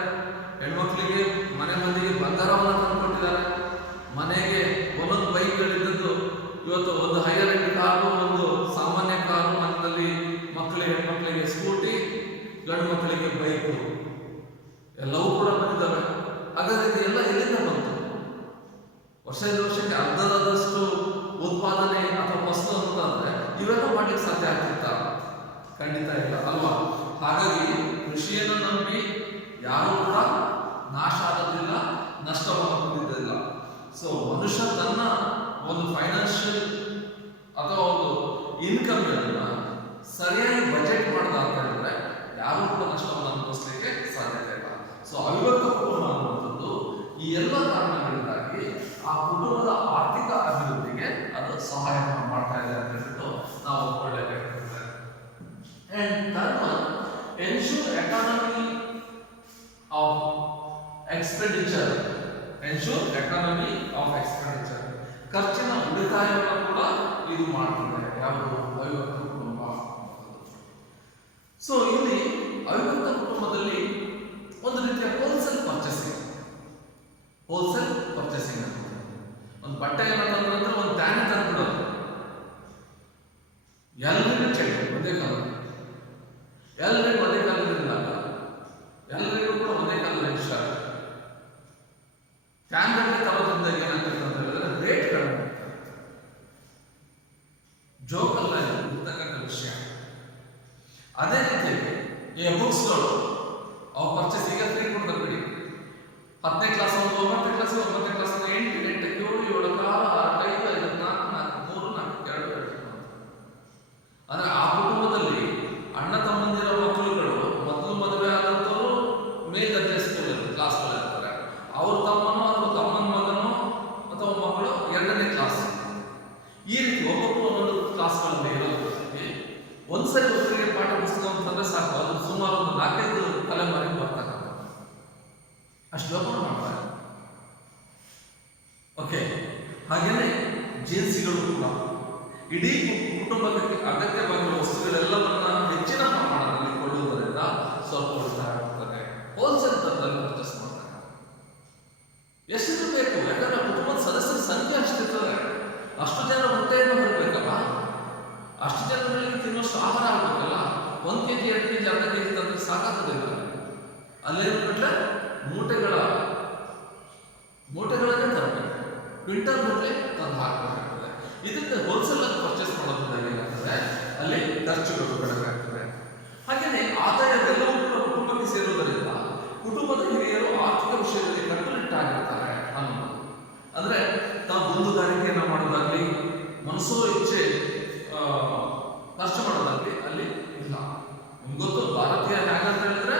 ಹೆಣ್ಮಕ್ಳಿಗೆ ಮನೆ ಮಂದಿಗೆ ಬಂಗಾರವನ್ನು ತಂದುಕೊಟ್ಟಿದ್ದಾರೆ, ಮನೆಗೆ ಒಂದೊಂದು ಬೈಕ್ಗಳಿದ್ದದ್ದು ಇವತ್ತು ಒಂದು ಹೈಯರ್ ಎಂಡ್ ಕಾರು, ಒಂದು ಸಾಮಾನ್ಯ ಕಾರು, ಮನೆಯಲ್ಲಿ ಹೆಣ್ಮಕ್ಳಿಗೆ ಸ್ಕೂಟಿ, ಗಂಡು ಮಕ್ಕಳಿಗೆ ಬೈಕು ಎಲ್ಲವೂ ಕೂಡ ಬಂದಿದ್ದಾವೆ. ಹಾಗಾದ್ರೆ ಇದೆಲ್ಲ ಎಲ್ಲಿಂದ ಬಂತು? ವರ್ಷದಿಂದ ವರ್ಷಕ್ಕೆ ಅರ್ಧದಷ್ಟು ಉತ್ಪಾದನೆ ಅಥವಾ ಫಸಲು ಅಂತಂದ್ರೆ ಇವೆಲ್ಲ ಮಾಡ್ಲಿಕ್ಕೆ ಸಾಧ್ಯ ಆಗ್ತಿತ್ತ? ಖಂಡಿತ ಇಲ್ಲ ಅಲ್ವಾ? ಹಾಗಾಗಿ ಕೃಷಿಯನ್ನು ನಂಬಿ ಯಾರೂ ಕೂಡ ನಾಶ ಆಗೋದಿಲ್ಲ, ನಷ್ಟವನ್ನು ಹೊಂದಿದ್ದಿಲ್ಲ. ಸೊ ಮನುಷ್ಯ ತನ್ನ ಒಂದು ಫೈನಾನ್ಷಿಯಲ್ ಅಥವಾ ಒಂದು ಇನ್ಕಮ್ ಸರಿಯಾಗಿ ಬಜೆಟ್ ಮಾಡ್ದ ಅಂತ ಹೇಳಿದ್ರೆ ಯಾರೂ ಕೂಡ ನಷ್ಟವನ್ನು ಅನುಭವಿಸಲಿಕ್ಕೆ ಸಾಧ್ಯತೆ ಇಲ್ಲ. ಸೊ ಅವಿಭಕ್ತ ಕುಟುಂಬ ಅನ್ನುವಂಥದ್ದು ಈ ಎಲ್ಲ ಕಾರಣಗಳಿಂದಾಗಿ ಆ ಕುಟುಂಬದ ಆರ್ಥಿಕ ಅಭಿವೃದ್ಧಿಗೆ ಅದು ಸಹಾಯವನ್ನು ಮಾಡ್ತಾ ಇದೆ ಅಂತ ಹೇಳ್ಬಿಟ್ಟು ನಾವು ಒಪ್ಕೊಳ್ಳೇಬೇಕಾಗ್ತದೆ. And third one, ensure economy of expenditure. Ensure economy of expenditure. ಖರ್ಚಿನ ಉಳಿತಾಯವನ್ನು ಕೂಡ ಇದು ಮಾಡ್ತಿದೆ ಯಾವುದು ಅವಿಭಕ್ತ ಕುಟುಂಬ. ಸೊ ಇಲ್ಲಿ ಅವಿಭಕ್ತ ಕುಟುಂಬದಲ್ಲಿ ಒಂದು ರೀತಿಯ ಹೋಲ್ಸೇಲ್ ಪರ್ಚೇಸಿಂಗ್ ಅಂತ, ಒಂದು ಬಟ್ಟೆಯನ್ನು ತಂದ್ರೆ ಒಂದು ಧಾನ್ಯ ತಂದ್ಬಿಡೋದು, ಎಲ್ಲರಿಗೂ ಚೆಕ್ ಒಂದೇ ಕಾಲ, ಎಲ್ಲರಿಗೂ ಒಂದೇ ಕಾಲದಿಂದ ಎಲ್ಲರಿಗೂ ಕೂಡ ಒಂದೇ ಕಾಲದ ಇಷ್ಟ. ಕ್ಯಾನ್ಗಟ್ಟಲೆ ತರೋದ್ರಿಂದ ಏನಾಗ್ತದೆ ಅಂತ ಹೇಳಿದ್ರೆ ರೇಟ್ ಕಡಿಮೆ ಆಗ್ತದೆ. ಜೋಕಲ್ಲ ಇರ್ತಕ್ಕಂಥ ವಿಷಯ. ಅದೇ ರೀತಿ ಈ ಬುಕ್ಸ್ಗಳು ಅವು ಪರ್ಚೇಸ್ ಈಗ ಫ್ರೀ ಕೊಡ್ತಾರೆ ಬಿಡಿ. 10ನೇ ಕ್ಲಾಸ್ 9ನೇ ಕ್ಲಾಸ್ 9ನೇ ಕ್ಲಾಸ್ 8 7 7 6 5 5 4 4 3 4 2 ಅಂದ್ರೆ ಆ ಕುಟುಂಬದಲ್ಲಿ ಅಣ್ಣ ತಮ್ಮಂದಿರ ಮಕ್ಕಳುಗಳು ಮೊದಲು ಮದುವೆ ಆದಂತವರು ಮೇಲ್ ದರ್ಜೆ ಸ್ಕೂಲ್ ಕ್ಲಾಸ್ಗಳಿರ್ತಾರೆ, ಅವರು ಸರಿ ಒಬ್ಬರಿಗೆ ಪಾಠ ಪುಸ್ತಕ ಅಂತಂದ್ರೆ ಸಾಕು, ಅದು ಸುಮಾರು ಒಂದು 4-5 ತಲೆಮಾರಿಗೆ ಬರ್ತಕ್ಕಂಥ ಅಷ್ಟು ವ್ಯಾಪಾರ ಮಾಡ್ತಾರೆ. ಓಕೆ, ಹಾಗೇನೆ ಜೇನ್ಸಿಗಳು ಕೂಡ ಇಡೀ ಕುಟುಂಬಕ್ಕೆ ಅಗತ್ಯವಾಗಿರುವ ವಸ್ತುಗಳೆಲ್ಲವನ್ನ ಹೆಚ್ಚಿನ ಪ್ರಮಾಣದಲ್ಲಿ ಕೊಳ್ಳುವುದರಿಂದ ಸ್ವಲ್ಪ ಉಳಿತಾಯ ಆಗ್ತದೆ. ಹೋಲ್ಸೇಲ್ ದರದಲ್ಲಿ ಪರ್ಚೇಸ್ ಮಾಡ್ತಾರೆ. ಎಷ್ಟಿದ್ರು ಬೇಕು, ಯಾಕಂದ್ರೆ ಕುಟುಂಬದ ಸದಸ್ಯರ ಸಂಖ್ಯೆ ಅಷ್ಟಿರ್ತದೆ. ಅಷ್ಟು ಜನ ಹೊಟ್ಟೆಯನ್ನು ಬರಬೇಕಲ್ಲ, ಅಷ್ಟು ಜನಗಳಿಗೆ ತಿನ್ನುವಷ್ಟು ಆಹಾರ ಆಗಬೇಕಲ್ಲ. 1 kg 2 kg ಅರ್ಧ kg ತಂದ್ರೆ ಸಾಕಾಗೋದಿಲ್ಲ. ಅಲ್ಲೇನು ಬಿಟ್ರೆ ಮೂಟೆಗಳನ್ನೇ ತರಬೇಕು, ಕ್ವಿಂಟಲ್ ಗಟ್ಟಲೆ ತಂದು ಹಾಕಬೇಕಾಗ್ತದೆ. ಇದಕ್ಕೆ ಹೋಲ್ಸೇಲ್ ಆಗಿ ಪರ್ಚೇಸ್ ಮಾಡೋದ್ರಿಂದ ಏನಾಗ್ತದೆ, ಅಲ್ಲಿ ಖರ್ಚುಗಳು ಕಡಿಮೆ ಆಗ್ತದೆ. ಹಾಗೆಯೇ ಆದಾಯವೆಲ್ಲವೂ ಕೂಡ ಕುಟುಂಬಕ್ಕೆ ಸೇರುವುದರಿಂದ ಕುಟುಂಬದ ಹಿರಿಯರು ಆರ್ಥಿಕ ವಿಷಯದಲ್ಲಿ ಕಟ್ಟುನಿಟ್ಟಾಗಿರ್ತಾರೆ ಅನ್ನೋದು. ಅಂದ್ರೆ ತಾವು ದುಂದುಗಾರಿಕೆಯನ್ನು ಮಾಡೋದಾಗ್ಲಿ, ಮನಸ್ಸೋ ಇಚ್ಛೆ ಖರ್ಚು ಮಾಡೋದಾಗ್ಲಿ ಅಲ್ಲಿ ಇಲ್ಲ. ನಿಮ್ಗೆ ಗೊತ್ತು, ಭಾರತೀಯ ಹೇಗಂತ ಹೇಳಿದ್ರೆ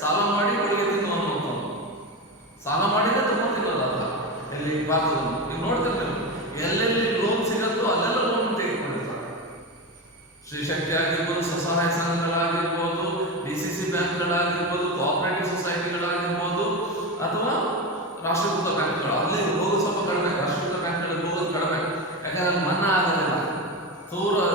ಸಾಲ ಮಾಡಿ ಒಳಗೆ ತಿನ್ನು ಅನ್ನೋದು. ಸಾಲ ಮಾಡಿದ್ರೆ ತಗೊಂಡಿರೋದ ಎಲ್ಲಿ ಭಾರತ ನೀವು ನೋಡ್ತಾರೆ, ಎಲ್ಲೆಲ್ಲಿ ಲೋನ್ ಸಿಗತ್ತೋ ಅಲ್ಲೆಲ್ಲ ಲೋನ್ ತೆಗೆದುಕೊಂಡಿರ್ತಾರೆ. ಶ್ರೀಶಕ್ತಿ ಆಗಿರ್ಬೋದು, ಸ್ವಸಹಾಯ ಸಂಘಗಳಾಗಿರ್ಬೋದು, DCC ಬ್ಯಾಂಕ್ಗಳಾಗಿರ್ಬೋದು, ಕೋಆಪರೇಟಿವ್ ಸೊಸೈಟಿಗಳಾಗಿರ್ಬೋದು, ಅಥವಾ ರಾಷ್ಟ್ರೀಕೃತ ಬ್ಯಾಂಕ್ಗಳು. ಅಲ್ಲಿ ಹೋಗೋದು ಸ್ವಲ್ಪ ಕಡಿಮೆ, ರಾಷ್ಟ್ರೀಕೃತ ಬ್ಯಾಂಕ್ಗಳಿಗೆ ಹೋಗೋದು ಕಡಿಮೆ. ಯಾಕಂದ್ರೆ ಮನ್ನಾ ಆಗೋದಿಲ್ಲ,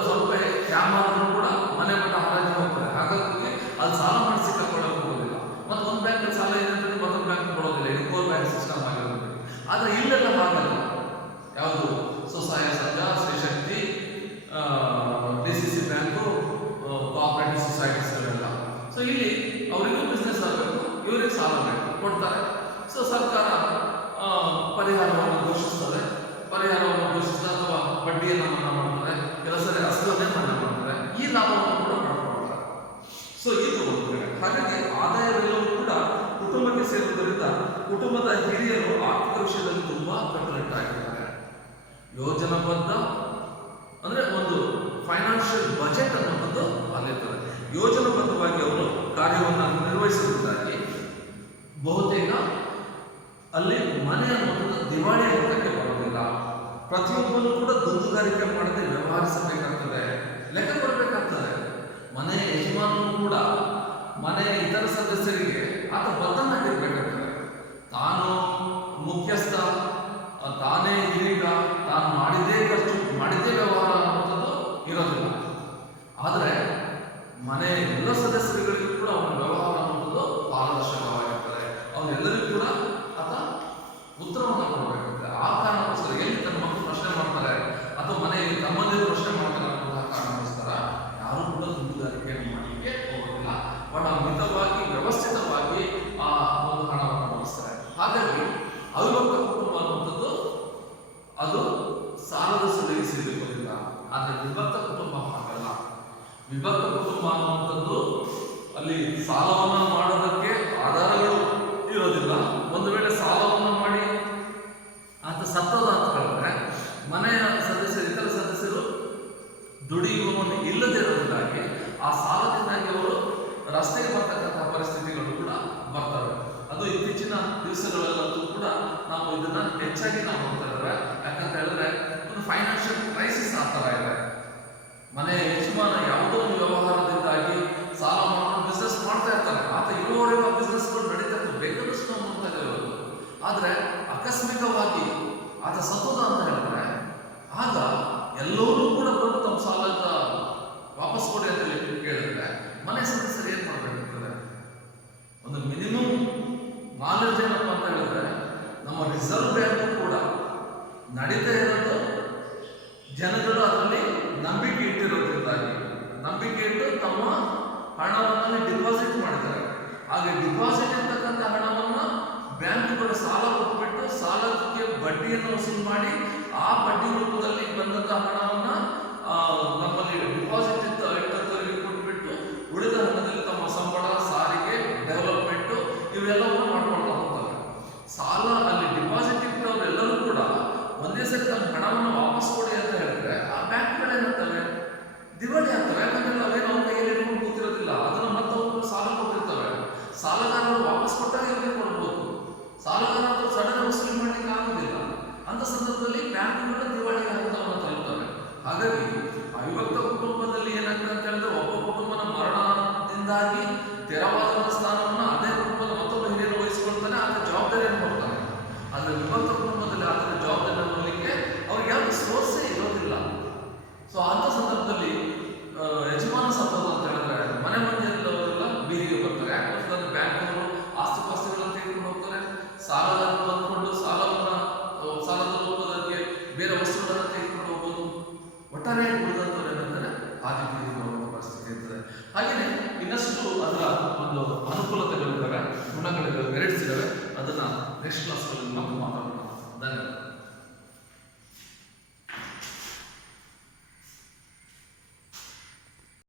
ಸ್ವಲ್ಪ ಯಾಮಾದ್ರೂ ಕೂಡ ಮನೆ ಮಟ್ಟ ಹರಾಜು ಹೋಗ್ತದೆ. ಹಾಗಾಗಿ ಅಲ್ಲಿ ಸಾಲ ಮಾಡಿ ಸಿಕ್ಕಾಕೊಳ್ಳೋಕೆ ಹೋಗೋದಿಲ್ಲ. ಮತ್ತು ಒಂದು ಬ್ಯಾಂಕ್ ಸಾಲ ಏನಿರ್ತದೆ ಮತ್ತೊಂದು ಬ್ಯಾಂಕ್ ಕೊಡೋದಿಲ್ಲ. ಇದು ಕೋರ್ ಬ್ಯಾಂಕ್ ಸಿಸ್ಟಮ್ ಆಗಿರೋದು. ಆದರೆ ಇಲ್ಲೆಲ್ಲ ಹಾಗಲ್ಲ. ಯಾವುದು ಸ್ವಸಹಾಯ ಸಂಘ, ಶ್ರೀಶಕ್ತಿ, DCC ಬ್ಯಾಂಕು, ಕೋಆಪರೇಟಿವ್ ಸೊಸೈಟೀಸ್ಗಳೆಲ್ಲ. ಸೊ ಇಲ್ಲಿ ಅವರಿಗೂ ಬಿಸ್ನೆಸ್ ಆಗಬೇಕು, ಇವರಿಗೆ ಸಾಲ ಬೇಕು, ಕೊಡ್ತಾರೆ. ಸೊ ಸರ್ಕಾರ ಪರಿಹಾರವನ್ನು ಘೋಷಿಸ್ತದೆ. ಪರಿಹಾರವನ್ನು ಘೋಷಿಸಿದ ಅಥವಾ ಬಡ್ಡಿಯನ್ನು ಮನ್ನಾ ಮಾಡ್ತಾರೆ, ಕೆಲವು ಸರಿ ಅಸ್ಲನ್ನೇ ಮನ್ನಾ ಮಾಡ್ತಾರೆ. ಈ ಲಾಭವನ್ನು ಕೂಡ ಮಾಡ್ಕೊಳ್ತಾರೆ. ಸೊ ಇದು ಒಂದು ಕಡೆ. ಹಾಗಾಗಿ ಆದಾಯವೆಲ್ಲವೂ ಕೂಡ ಕುಟುಂಬಕ್ಕೆ ಸೇರುವುದರಿಂದ ಕುಟುಂಬದ ಹಿರಿಯರು ಆರ್ಥಿಕ ವಿಷಯದಲ್ಲಿ ತುಂಬಾ ಕಟ್ಟುನಿಟ್ಟಾಗಿದ್ದಾರೆ. ಯೋಜನಾಬದ್ಧ ಅಂದ್ರೆ ಒಂದು ಫೈನಾನ್ಷಿಯಲ್ ಬಜೆಟ್ ಅನ್ನೋದು ಅಲ್ಲಿರ್ತದೆ. ಯೋಜನಾಬದ್ಧವಾಗಿ ಅವರು ಕಾರ್ಯವನ್ನು ನಿರ್ವಹಿಸುವುದಾಗಿ ಬಹುತೇಕ ಅಲ್ಲಿ ಮನೆ ಅನ್ನೋದು ದಿವಾಳಿ ಹಂತಕ್ಕೆ ಬರೋದಿಲ್ಲ. ಪ್ರತಿಯೊಬ್ಬರು ಕೂಡ ದುಂದುಗಾರಿಕೆ ಮಾಡದೆ ವ್ಯವಹರಿಸಬೇಕಾಗ್ತದೆ, ಲೆಕ್ಕ ಕೊಡಬೇಕಾಗ್ತದೆ. ಮನೆ ಯಜಮಾನನು ಕೂಡ ಮನೆಯ ಇತರ ಸದಸ್ಯರಿಗೆ ಆತ ಬದ್ಧನಾಗಿರ್ಬೇಕಾಗ್ತದೆ. ತಾನು ಮುಖ್ಯಸ್ಥ, ತಾನೇ ಹಿರಿಯ, ತಾನು ಮಾಡಿದ್ದೇ ಖರ್ಚು, ಮಾಡಿದ್ದೇ ವ್ಯವಹಾರ ಅನ್ನೋದು ಇರೋದಿಲ್ಲ. ಆದರೆ ಮನೆ ಎಲ್ಲ ಸದಸ್ಯರುಗಳಿಗೂ ಕೂಡ ಅವನ ವ್ಯವಹಾರ ಅನ್ನೋದು ಪಾರದರ್ಶಕವಾಗಿರ್ತದೆ. ಅವರೆಲ್ಲರಿಗೂ ಕೂಡ ಆತ ಉತ್ತರವನ್ನು ಕೊಡಬೇಕಾಗ್ತದೆ. ಆ ಕಾರಣಕ್ಕೋಸ್ಕರ ಎಲ್ಲಿ ತನ್ನ ಮಕ್ಕಳು ಪ್ರಶ್ನೆ ಮಾಡ್ತಾರೆ ಅಥವಾ ಮನೆಯಲ್ಲಿ ತಮ್ಮಂದಿರು ಪ್ರಶ್ನೆ ಮಾಡ್ತಾರೆ ಅನ್ನೋದ ಕಾರಣಕ್ಕೋಸ್ಕರ ಯಾರು ಕೂಡ ದುಂದುಗಾರಿಕೆಯನ್ನು ಮಾಡಲಿಕ್ಕೆ ಹೋಗೋದಿಲ್ಲ. ಬಹಳ ಮಿತವಾಗಿ ವ್ಯವಸ್ಥಿತವಾಗಿ ಆ ಒಂದು ಹಣವನ್ನು ಬಳಸ್ತಾರೆ. ಹಾಗಾಗಿ ಅವಿಭಕ್ತ ಕುಟುಂಬ ಅನ್ನುವಂಥದ್ದು ಅದು ಸಾಲದ ಸುಳಿಗೆ ಸಿಲುಕೋದಿಲ್ಲ. ಆದರೆ ವಿಭಕ್ತ ಕುಟುಂಬ ಹಾಗಲ್ಲ. ವಿಭಕ್ತ ಕುಟುಂಬ ಅನ್ನುವಂಥದ್ದು ಅಲ್ಲಿ ಸಾಲವನ್ನು ಮಾಡೋದಕ್ಕೆ ಆಧಾರಗಳು ಇರೋದಿಲ್ಲ. ಒಂದು ವೇಳೆ ಸಾಲವನ್ನು ಮಾಡಿ ಆತ ಸತ್ತದ ಅಂತ ಹೇಳಿದ್ರೆ ಮನೆಯ ಸದಸ್ಯರು, ಇತರ ಸದಸ್ಯರು ದುಡಿಯುವವನ್ನು ಇಲ್ಲದೆ ಇರೋದ್ರಿಂದಾಗಿ ಆ ಸಾಲದಿಂದಾಗಿ ಅವರು ರಸ್ತೆಗೆ ಬರ್ತಕ್ಕಂತಹ ಪರಿಸ್ಥಿತಿಗಳು ಕೂಡ ಬರ್ತವೆ. ಅದು ಇತ್ತೀಚಿನ ದಿವಸಗಳಲ್ಲಂತೂ ಕೂಡ ನಾವು ಇದನ್ನ ಹೆಚ್ಚಾಗಿ ನಾವು ನೋಡ್ತಾ ಇದ್ದೇವೆ. ಯಾಕಂತ ಹೇಳಿದ್ರೆ ಒಂದು ಫೈನಾನ್ಷಿಯಲ್ ಕ್ರೈಸಿಸ್ ಆ ಥರ ಇದೆ. ಮನೆ ಯಜಮಾನ ಯಾವುದೋ ಒಂದು ವ್ಯವಹಾರದಿಂದಾಗಿ ಸಾಲ ಮಾಡಿ ಬಿಸ್ನೆಸ್ ಮಾಡ್ತಾ ಇರ್ತಾರೆ. ಆತ ಇರುವವರೆಗೂ ಬಿಸ್ನೆಸ್ಗಳು ನಡೀತಾ ಇರ್ತದೆ, ಬೇಕಾದಷ್ಟು ನಾವು ನೋಡ್ತಾ ಇದ್ದೇವೆ. ಆದರೆ ಆಕಸ್ಮಿಕವಾಗಿ ಆತ ಸತ್ತೋದ ಅಂತ ಹೇಳಿದ್ರೆ ಆಗ ಎಲ್ಲರೂ ಕೂಡ ಬಂದು ತಮ್ಮ ಸಾಲದ ವಾಪಸ್ ಕೊಡಿ ಅಂತ ಕೇಳಿದ್ರೆ ಮನೆ ಸದಸ್ಯರು ಏನ್ ಮಾಡಬೇಕಾಗ್ತದೆ? ಒಂದು ಮಿನಿಮಮ್ ನಾಲೆಡ್ಜ್ ಏನಪ್ಪ ಅಂತ ಹೇಳಿದ್ರೆ ನಮ್ಮ ರಿಸರ್ವ್ ಬ್ಯಾಂಕ್ ಕೂಡ ನಡೀತಾ ಇರೋದು ಜನಗಳು ಅದರಲ್ಲಿ ನಂಬಿಕೆ ಇಟ್ಟಿರೋದ್ರಿಂದಾಗಿ, ನಂಬಿಕೆ ಇಟ್ಟು ತಮ್ಮ ಹಣವನ್ನು ಡಿಪಾಸಿಟ್ ಮಾಡಿದ್ದಾರೆ. ಹಾಗೆ ಡಿಪಾಸಿಟ್ ಇರ್ತಕ್ಕಂಥ ಹಣವನ್ನು ಬ್ಯಾಂಕ್ಗಳು ಸಾಲ ಕೊಟ್ಬಿಟ್ಟು ಸಾಲಕ್ಕೆ ಬಡ್ಡಿಯನ್ನು ವಸೂಲು ಮಾಡಿ ಆ ಬಡ್ಡಿ ರೂಪದಲ್ಲಿ ಬಂದಂತಹ ಹಣವನ್ನು ನಮ್ಮಲ್ಲಿ ಡಿಪಾಸಿಟ್ ಇಟ್ಟವರಿಗೆ ಕೊಟ್ಬಿಟ್ಟು ಉಳಿದ ಹಣದಲ್ಲಿ ತಮ್ಮ ಸಂಬಳ, ಸಾರಿಗೆ, ಡೆವಲಪ್ಮೆಂಟ್ ಇವೆಲ್ಲವನ್ನು ಮಾಡ್ಕೊಳ್ತಾ ಹೋಗ್ತಾರೆ. ಸಾಲ ಅಲ್ಲಿ ಡಿಪಾಸಿಟ್ ಇಟ್ಟವರೆಲ್ಲರೂ ಕೂಡ ಒಂದೇ ಸರಿ ತಮ್ಮ ಹಣವನ್ನು ವಾಪಸ್ ಕೊಡಿ ಅಂತ ಹೇಳಿದ್ರೆ ಆ ಬ್ಯಾಂಕ್ಗಳೇನಿರ್ತವೆ ದಿವಾಳಿ ಆಗ್ತವೆ. ಯಾಕಂದ್ರೆ ಅವೇನು ಅವ್ರ ಕೈಯಲ್ಲಿ ಇಟ್ಕೊಂಡು ಕೂತಿರೋದಿಲ್ಲ, ಅದನ್ನು ಮತ್ತವರು ಸಾಲ ಕೊಟ್ಟಿರ್ತವೆ. ಸಾಲಗಾರರು ವಾಪಸ್ ಕೊಟ್ಟಾಗ ಇವರಿಗೆ ಕೊಡ್ಬೋದು, ಸಾಲಗಾರರು ಸಡನ್ ವಸೂಲಿ ಮಾಡಲಿಕ್ಕೆ ಆಗೋದಿಲ್ಲ. ಅಂತ ಸಂದರ್ಭದಲ್ಲಿ ಬ್ಯಾಂಕ್ಗಳು ದಿವಾಳಿ ಹಂತವನ್ನು ತಲುಪ್ತವೆ. ಹಾಗಾಗಿ ಅವಿಭಕ್ತ ಕುಟುಂಬದಲ್ಲಿ ಏನಾಗ್ತದೆ ಅಂತ ಹೇಳಿದ್ರೆ ಅದರಿಂದಾಗಿ ತೆರವಾದ ಸ್ಥಾನವನ್ನು ಅದೇ ಕುಟುಂಬದ ಮತ್ತೊಬ್ಬ ಹಿರಿಯರು ವಹಿಸಿಕೊಳ್ತಾನೆ, ಆತ ಜವಾಬ್ದಾರಿಯನ್ನು ಕೊಡ್ತಾನೆ. ಆದರೆ ವಿಭಕ್ತ ಕುಟುಂಬದಲ್ಲಿ ಆತನ ಜವಾಬ್ದಾರಿಯನ್ನು ಹೊರಲಿಕ್ಕೆ ಅವ್ರಿಗೆ ಯಾವುದು ಸೋರ್ಸೇ ಇರೋದಿಲ್ಲ. ಸೊ ಅಂಥ ಸಂದರ್ಭದಲ್ಲಿ ಯಜಮಾನ ಸತ್ತೋದು ಅಂತ ಹೇಳಿದ್ರೆ ಮನೆ ಮಂದಿಯಲ್ಲವರೆಲ್ಲ ಬೀದಿಗೆ ಬರ್ತಾರೆ. ಯಾಕಂದ್ರೆ ಬ್ಯಾಂಕ್ನವರು ಆಸ್ತಿ ಪಾಸ್ತಿಗಳನ್ನು ತೆಗೆದುಕೊಂಡು ಹೋಗ್ತಾರೆ, ಸಾಲವನ್ನು ತಂದುಕೊಂಡು ಸಾಲದ ರೂಪದಲ್ಲಿ ಬೇರೆ ವಸ್ತುಗಳನ್ನು ತೆಗೆದುಕೊಂಡು ಹೋಗೋದು, ಒಟ್ಟಾರೆಯಾಗಿ ಉಳಿದಂಥವ್ರು ಏನಂತಾರೆ ಆದಿ ಬೀದಿಗೆ ಬರುವಂಥ ಪರಿಸ್ಥಿತಿ ಇರ್ತದೆ. ಹಾಗೆಯೇ ಇನ್ನಷ್ಟು ಅದರ ಒಂದು ಅನುಕೂಲತೆಗಳಿದ್ದಾವೆ, ಗುಣಗಳಿದ್ದಾವೆ, ಮೆರಿಟ್ಸ್ ಇದ್ದಾವೆ. ಅದನ್ನ ನೆಕ್ಸ್ಟ್ ಕ್ಲಾಸ್ಗಳಲ್ಲಿ ನಾವು ಮಾತಾಡೋಣ. ಧನ್ಯವಾದ.